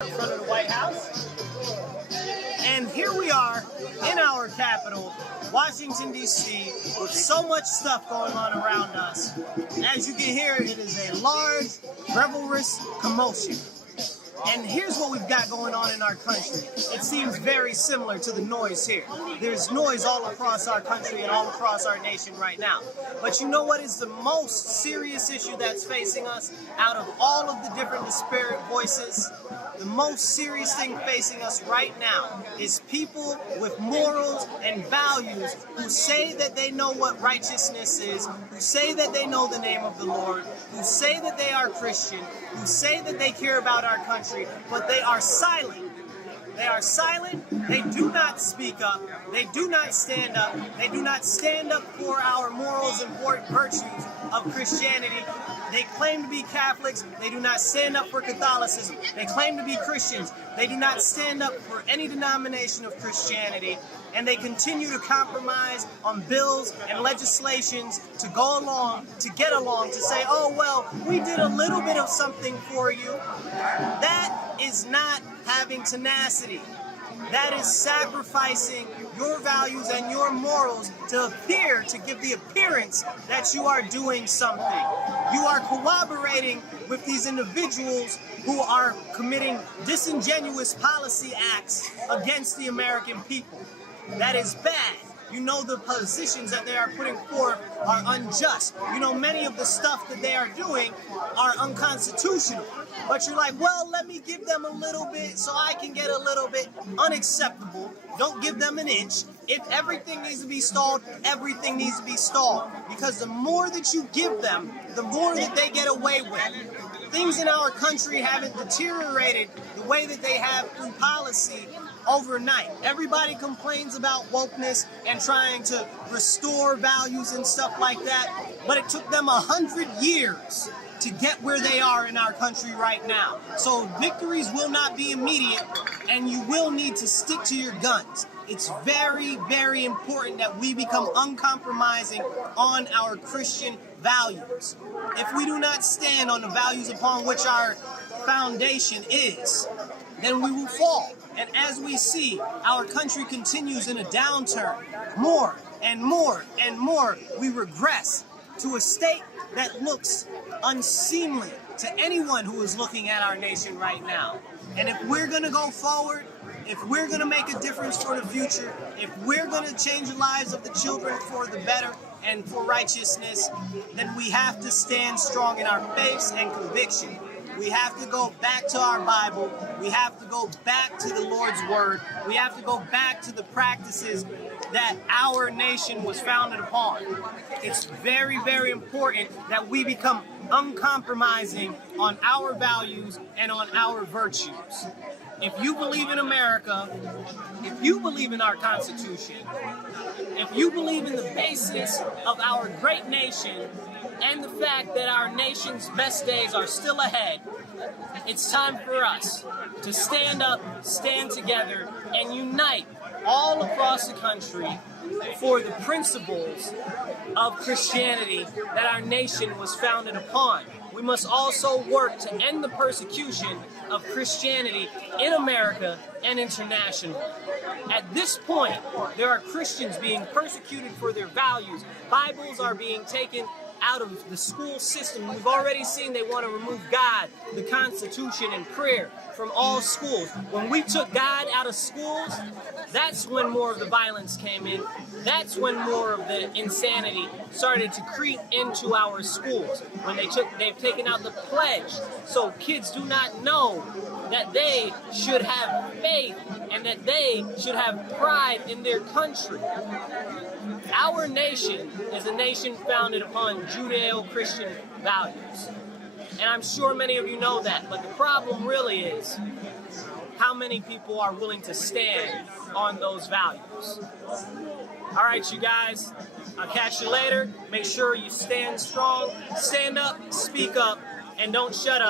In front of the White House. And here we are in our capital, Washington, D.C., with so much stuff going on around us. As you can hear, it is a large, revelrous commotion. And here's what we've got going on in our country. It seems very similar to the noise here. There's noise all across our country and all across our nation right now. But you know what is the most serious issue that's facing us out of all of the different disparate voices? The most serious thing facing us right now is people with morals and values who say that they know what righteousness is, who say that they know the name of the Lord, who say that they are Christian, who say that they care about our country, but they are silent. They are silent, they do not speak up, they do not stand up, they do not stand up for our morals and virtues of Christianity. They claim to be Catholics, they do not stand up for Catholicism. They claim to be Christians, they do not stand up for any denomination of Christianity. And they continue to compromise on bills and legislations to go along, to get along, to say, oh, well, we did a little bit of something for you. That is not having tenacity. That is sacrificing your values and your morals to give the appearance that you are doing something. You are cooperating with these individuals who are committing disingenuous policy acts against the American people. That is bad. You know the positions that they are putting forth are unjust. You know many of the stuff that they are doing are unconstitutional. But you're like, well, let me give them a little bit so I can get a little bit. Unacceptable. Don't give them an inch. If everything needs to be stalled, everything needs to be stalled. Because the more that you give them, the more that they get away with. Things in our country haven't deteriorated the way that they have through policy overnight. Everybody complains about wokeness and trying to restore values and stuff like that, but it took them 100 years to get where they are in our country right now. So victories will not be immediate, and you will need to stick to your guns. It's very, very important that we become uncompromising on our Christian values. If we do not stand on the values upon which our foundation is, then we will fall. And as we see, our country continues in a downturn. More and more and more, we regress to a state that looks unseemly to anyone who is looking at our nation right now. And if we're going to go forward, if we're going to make a difference for the future, if we're going to change the lives of the children for the better and for righteousness, then we have to stand strong in our faith and conviction. We have to go back to our Bible. We have to go back to the Lord's Word. We have to go back to the practices that our nation was founded upon. It's very, very important that we become uncompromising on our values and on our virtues. If you believe in America, if you believe in our Constitution, if you believe in the basis of our great nation and the fact that our nation's best days are still ahead, it's time for us to stand up, stand together, and unite all across the country for the principles of Christianity that our nation was founded upon. We must also work to end the persecution of Christianity in America and internationally. At this point, there are Christians being persecuted for their values. Bibles are being taken out of the school system. We've already seen they want to remove God, the Constitution, and prayer from all schools. When we took God out of schools, that's when more of the violence came in. That's when more of the insanity started to creep into our schools. When they've taken out the pledge, so kids do not know that they should have faith and that they should have pride in their country. Our nation is a nation founded upon Judeo-Christian values. And I'm sure many of you know that, but the problem really is how many people are willing to stand on those values. All right, you guys, I'll catch you later. Make sure you stand strong, stand up, speak up, and don't shut up.